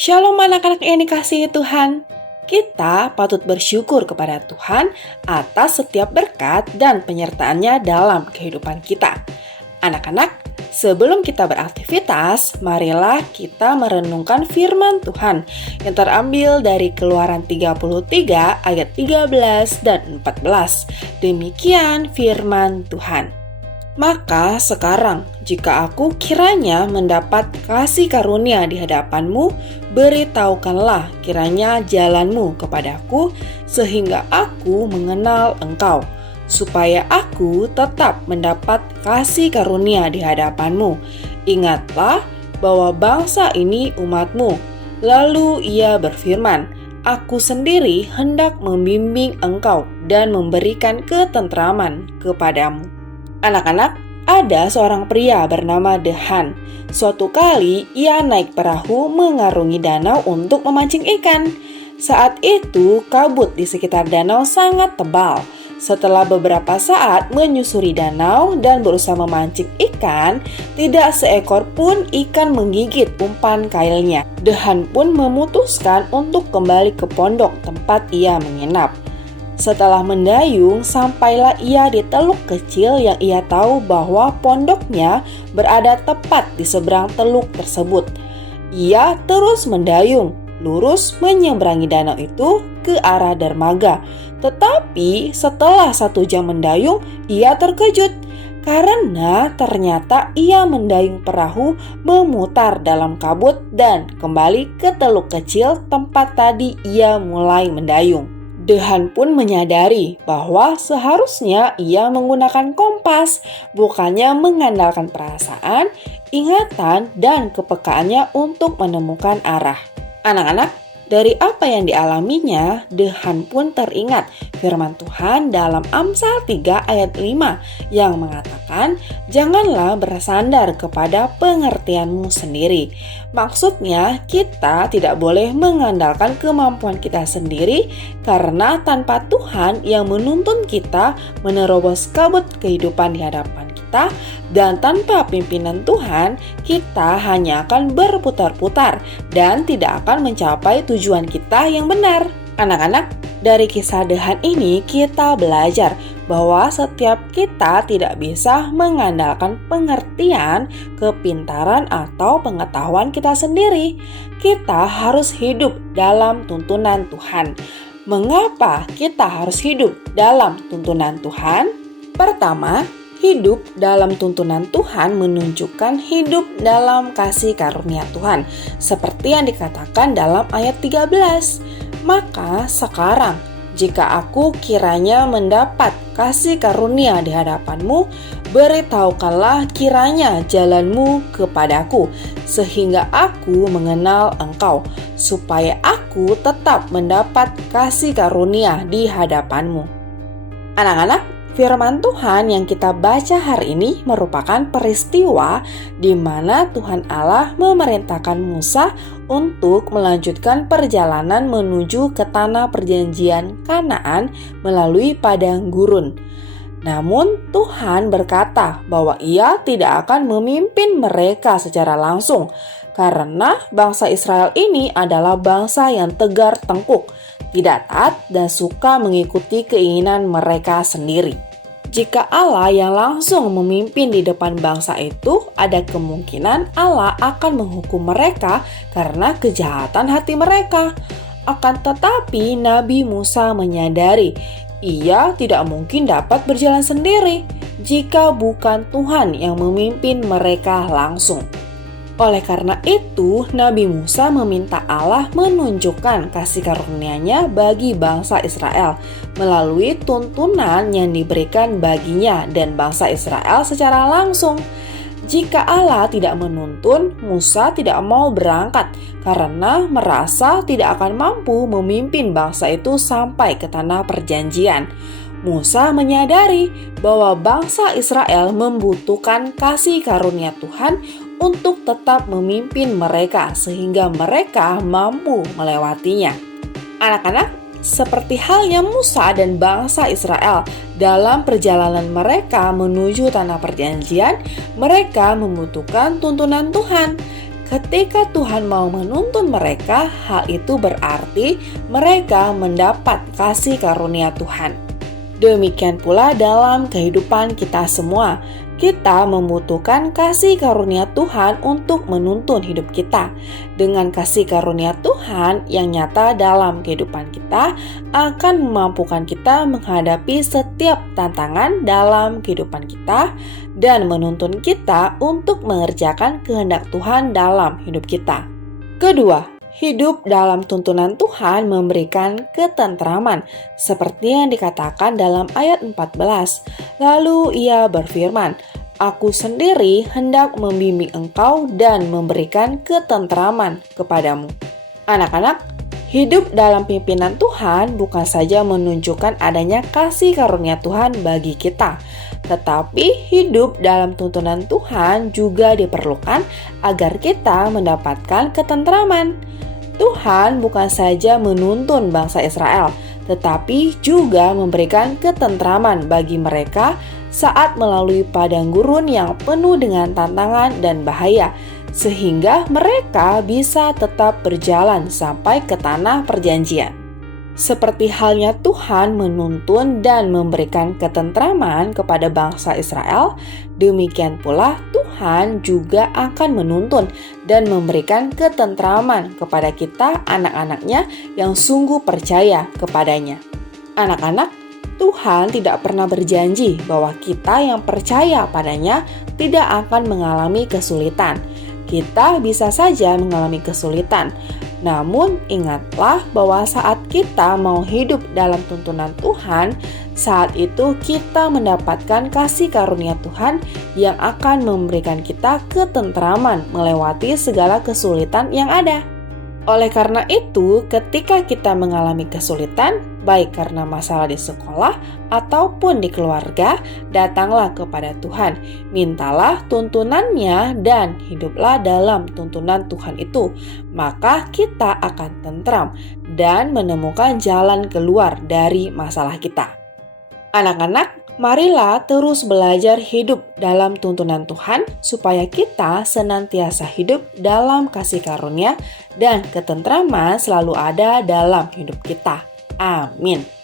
Shalom anak-anak yang dikasihi Tuhan. Kita patut bersyukur kepada Tuhan atas setiap berkat dan penyertaannya dalam kehidupan kita. Anak-anak, sebelum kita beraktivitas, marilah kita merenungkan firman Tuhan yang terambil dari Keluaran 33 ayat 13 dan 14. Demikian firman Tuhan. Maka sekarang, jika aku kiranya mendapat kasih karunia di hadapanmu, beritahukanlah kiranya jalanmu kepadaku, sehingga aku mengenal engkau, supaya aku tetap mendapat kasih karunia di hadapanmu. Ingatlah bahwa bangsa ini umatmu. Lalu ia berfirman, aku sendiri hendak membimbing engkau dan memberikan ketentraman kepadamu. Anak-anak, ada seorang pria bernama Dehan. Suatu kali ia naik perahu mengarungi danau untuk memancing ikan. Saat itu kabut di sekitar danau sangat tebal. Setelah beberapa saat menyusuri danau dan berusaha memancing ikan, tidak seekor pun ikan menggigit umpan kailnya. Dehan pun memutuskan untuk kembali ke pondok tempat ia menginap. Setelah mendayung, sampailah ia di teluk kecil yang ia tahu bahwa pondoknya berada tepat di seberang teluk tersebut. Ia terus mendayung, lurus menyeberangi danau itu ke arah dermaga. Tetapi setelah 1 jam mendayung, ia terkejut karena ternyata ia mendayung perahu memutar dalam kabut dan kembali ke teluk kecil tempat tadi ia mulai mendayung. Dehan pun menyadari bahwa seharusnya ia menggunakan kompas, bukannya mengandalkan perasaan, ingatan, dan kepekaannya untuk menemukan arah. Anak-anak, dari apa yang dialaminya, Dehan pun teringat firman Tuhan dalam Amsal 3 ayat 5 yang mengatakan, janganlah bersandar kepada pengertianmu sendiri. Maksudnya, kita tidak boleh mengandalkan kemampuan kita sendiri karena tanpa Tuhan yang menuntun kita menerobos kabut kehidupan di hadapan kita, dan tanpa pimpinan Tuhan, kita hanya akan berputar-putar dan tidak akan mencapai tujuan kita yang benar. Anak-anak, dari kisah Dehan ini kita belajar bahwa setiap kita tidak bisa mengandalkan pengertian, kepintaran, atau pengetahuan kita sendiri. Kita harus hidup dalam tuntunan Tuhan. Mengapa kita harus hidup dalam tuntunan Tuhan? Pertama, hidup dalam tuntunan Tuhan menunjukkan hidup dalam kasih karunia Tuhan, seperti yang dikatakan dalam ayat 13. Maka sekarang, jika aku kiranya mendapat kasih karunia di hadapanmu, beritahukanlah kiranya jalanmu kepadaku, sehingga aku mengenal engkau, supaya aku tetap mendapat kasih karunia di hadapanmu. Anak-anak, firman Tuhan yang kita baca hari ini merupakan peristiwa di mana Tuhan Allah memerintahkan Musa untuk melanjutkan perjalanan menuju ke tanah perjanjian Kanaan melalui padang gurun. Namun Tuhan berkata bahwa Ia tidak akan memimpin mereka secara langsung karena bangsa Israel ini adalah bangsa yang tegar tengkuk, tidak taat dan suka mengikuti keinginan mereka sendiri. Jika Allah yang langsung memimpin di depan bangsa itu, ada kemungkinan Allah akan menghukum mereka karena kejahatan hati mereka. Akan tetapi Nabi Musa menyadari ia tidak mungkin dapat berjalan sendiri jika bukan Tuhan yang memimpin mereka langsung. Oleh karena itu, Nabi Musa meminta Allah menunjukkan kasih karunia-Nya bagi bangsa Israel melalui tuntunan yang diberikan baginya dan bangsa Israel secara langsung. Jika Allah tidak menuntun, Musa tidak mau berangkat karena merasa tidak akan mampu memimpin bangsa itu sampai ke tanah perjanjian. Musa menyadari bahwa bangsa Israel membutuhkan kasih karunia Tuhan untuk tetap memimpin mereka sehingga mereka mampu melewatinya. Anak-anak, seperti halnya Musa dan bangsa Israel dalam perjalanan mereka menuju tanah perjanjian, mereka membutuhkan tuntunan Tuhan. Ketika Tuhan mau menuntun mereka, hal itu berarti mereka mendapat kasih karunia Tuhan. Demikian pula dalam kehidupan kita semua. Kita membutuhkan kasih karunia Tuhan untuk menuntun hidup kita. Dengan kasih karunia Tuhan yang nyata dalam kehidupan kita akan memampukan kita menghadapi setiap tantangan dalam kehidupan kita dan menuntun kita untuk mengerjakan kehendak Tuhan dalam hidup kita. Kedua, hidup dalam tuntunan Tuhan memberikan ketentraman, seperti yang dikatakan dalam ayat 14. Lalu ia berfirman, "Aku sendiri hendak membimbing engkau dan memberikan ketentraman kepadamu." Anak-anak, hidup dalam pimpinan Tuhan bukan saja menunjukkan adanya kasih karunia Tuhan bagi kita, tetapi hidup dalam tuntunan Tuhan juga diperlukan agar kita mendapatkan ketentraman. Tuhan bukan saja menuntun bangsa Israel, tetapi juga memberikan ketentraman bagi mereka saat melalui padang gurun yang penuh dengan tantangan dan bahaya, sehingga mereka bisa tetap berjalan sampai ke tanah perjanjian. Seperti halnya Tuhan menuntun dan memberikan ketentraman kepada bangsa Israel, demikian pula Tuhan juga akan menuntun dan memberikan ketentraman kepada kita anak-anaknya yang sungguh percaya kepadanya. Anak-anak, Tuhan tidak pernah berjanji bahwa kita yang percaya padanya tidak akan mengalami kesulitan. Kita bisa saja mengalami kesulitan. Namun ingatlah bahwa saat kita mau hidup dalam tuntunan Tuhan, saat itu kita mendapatkan kasih karunia Tuhan yang akan memberikan kita ketentraman melewati segala kesulitan yang ada. Oleh karena itu, ketika kita mengalami kesulitan, baik karena masalah di sekolah ataupun di keluarga, datanglah kepada Tuhan, mintalah tuntunannya dan hiduplah dalam tuntunan Tuhan itu. Maka kita akan tentram dan menemukan jalan keluar dari masalah kita. Anak-anak, marilah terus belajar hidup dalam tuntunan Tuhan supaya kita senantiasa hidup dalam kasih karunia dan ketentraman selalu ada dalam hidup kita. Amin.